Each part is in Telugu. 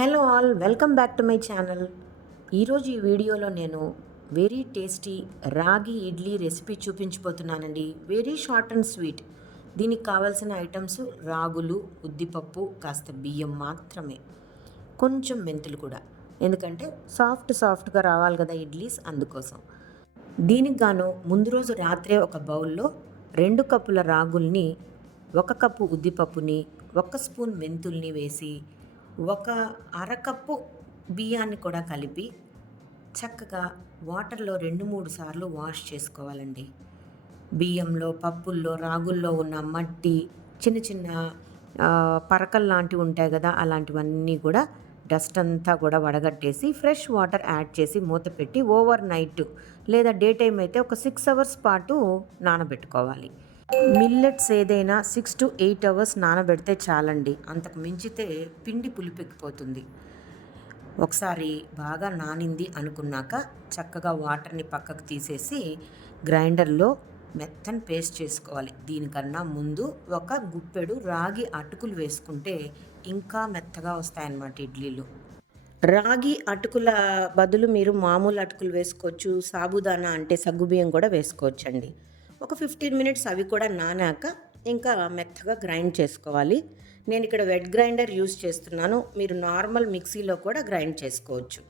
Hello all welcome back to my channel. ఈరోజు ఈ వీడియోలో నేను very tasty ragi idli recipe చూపించబోతున్నానండి. Very short and sweet. దీనికి కావాల్సిన ఐటమ్స్ రాగులు ఉద్దిపప్పు కాస్త బియ్యం మాత్రమే. కొంచెం మెంతులు కూడా. ఎందుకంటే సాఫ్ట్ సాఫ్ట్గా రావాలి కదా ఇడ్లీస్ అందుకోసం. దీనికి గాను ముందు రోజు రాత్రే ఒక బౌల్లో రెండు కప్పుల రాగుల్ని ఒక కప్పు ఉద్దిపప్పుని ఒక స్పూన్ మెంతుల్ని వేసి ఒక అరకప్పు బియ్యాన్ని కూడా కలిపి చక్కగా వాటర్లో రెండు మూడు సార్లు వాష్ చేసుకోవాలండి. బియ్యంలో పప్పుల్లో రాగుల్లో ఉన్న మట్టి చిన్న చిన్న పరకలు లాంటివి ఉంటాయి కదా అలాంటివన్నీ కూడా డస్ట్ అంతా కూడా వడగట్టేసి ఫ్రెష్ వాటర్ యాడ్ చేసి మూత పెట్టి ఓవర్ నైట్ లేదా డే టైం అయితే ఒక సిక్స్ అవర్స్ పాటు నానబెట్టుకోవాలి. మిల్లెట్స్ ఏదైనా సిక్స్ టు ఎయిట్ అవర్స్ నానబెడితే చాలండి. అంతకు మించితే పిండి పులిపెక్కిపోతుంది. ఒకసారి బాగా నానింది అనుకున్నాక చక్కగా వాటర్ని పక్కకు తీసేసి గ్రైండర్లో మెత్తని పేస్ట్ చేసుకోవాలి. దీనికన్నా ముందు ఒక గుప్పెడు రాగి అటుకులు వేసుకుంటే ఇంకా మెత్తగా వస్తాయన్నమాట ఇడ్లీలు. రాగి అటుకుల బదులు మీరు మామూలు అటుకులు వేసుకోవచ్చు సాబుదానా అంటే సగ్గుబియ్యం కూడా వేసుకోవచ్చండి. ఒక ఫిఫ్టీన్ మినిట్స్ అవి కూడా నానాక ఇంకా మెత్తగా గ్రైండ్ చేసుకోవాలి. నేను ఇక్కడ వెట్ గ్రైండర్ యూస్ చేస్తున్నాను. మీరు నార్మల్ మిక్సీలో కూడా గ్రైండ్ చేసుకోవచ్చు.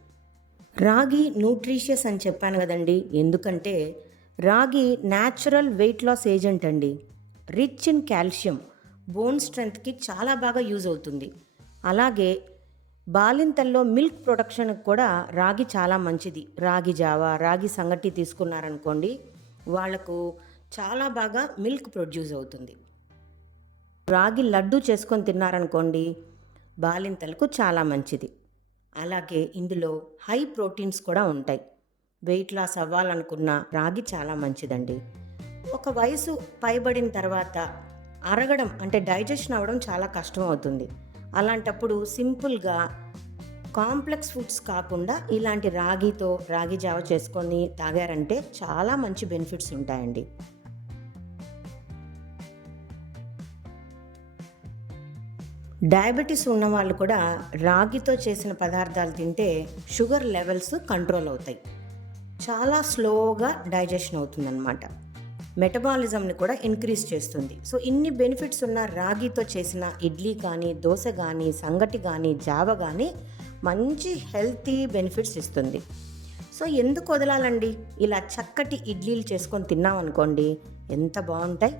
రాగి న్యూట్రిషియస్ అని చెప్పాను కదండి. ఎందుకంటే ragi natural weight loss agent అండి. రిచ్ ఇన్ కాల్షియం బోన్ స్ట్రెంత్కి చాలా బాగా యూజ్ అవుతుంది. అలాగే బాలింతల్లో మిల్క్ ప్రొడక్షన్కి కూడా రాగి చాలా మంచిది. రాగి జావా రాగి సంగటి తీసుకున్నారనుకోండి వాళ్ళకు చాలా బాగా మిల్క్ ప్రొడ్యూస్ అవుతుంది. రాగి లడ్డు చేసుకొని తిన్నారనుకోండి బాలింతలకు చాలా మంచిది. అలాగే ఇందులో హై ప్రోటీన్స్ కూడా ఉంటాయి. వెయిట్ లాస్ అవ్వాలనుకున్న రాగి చాలా మంచిదండి. ఒక వయసు పైబడిన తర్వాత అరగడం అంటే డైజెషన్ అవ్వడం చాలా కష్టం అవుతుంది. అలాంటప్పుడు సింపుల్గా కాంప్లెక్స్ ఫుడ్స్ కాకుండా ఇలాంటి రాగితో రాగి జావ చేసుకొని తాగారంటే చాలా మంచి బెనిఫిట్స్ ఉంటాయండి. డయాబెటీస్ ఉన్న వాళ్ళు కూడా రాగితో చేసిన పదార్థాలు తింటే షుగర్ లెవెల్స్ కంట్రోల్ అవుతాయి. చాలా స్లోగా డైజెషన్ అవుతుందన్నమాట. మెటబాలిజంని కూడా ఇంక్రీజ్ చేస్తుంది. సో ఇన్ని బెనిఫిట్స్ ఉన్న రాగితో చేసిన ఇడ్లీ కానీ దోశ కానీ సంగటి కానీ జావ కానీ మంచి హెల్తీ బెనిఫిట్స్ ఇస్తుంది. సో ఎందుకు వదలాలండి? ఇలా చక్కటి ఇడ్లీలు చేసుకొని తిన్నామనుకోండి ఎంత బాగుంటాయి?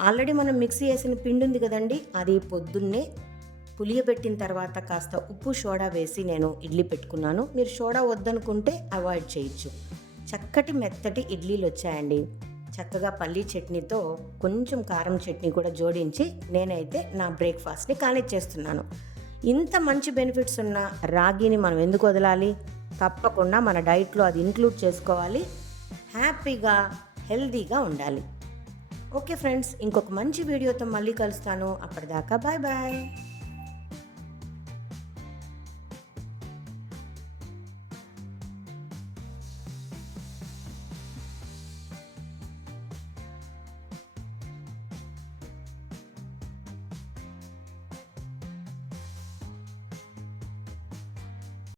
ఆల్రెడీ మనం మిక్సీ వేసిన పిండి ఉంది కదండి అది పొద్దున్నే పులియబెట్టిన తర్వాత కాస్త ఉప్పు సోడా వేసి నేను ఇడ్లీ పెట్టుకున్నాను. మీరు సోడా వద్దనుకుంటే అవాయిడ్ చేయొచ్చు. చక్కటి మెత్తటి ఇడ్లీలు వచ్చాయండి. చక్కగా పల్లీ చట్నీతో కొంచెం కారం చట్నీ కూడా జోడించి నేనైతే నా బ్రేక్ఫాస్ట్ని కానిచ్చేస్తున్నాను ఇంత మంచి బెనిఫిట్స్ ఉన్న రాగిని మనం ఎందుకు వదలాలి? తప్పకుండా మన డైట్లో అది ఇంక్లూడ్ చేసుకోవాలి. హ్యాపీగా హెల్దీగా ఉండాలి. ఓకే ఫ్రెండ్స్ ఇంకొక మంచి వీడియోతో మళ్ళీ కలుస్తాను. అప్పటిదాకా బాయ్ బాయ్.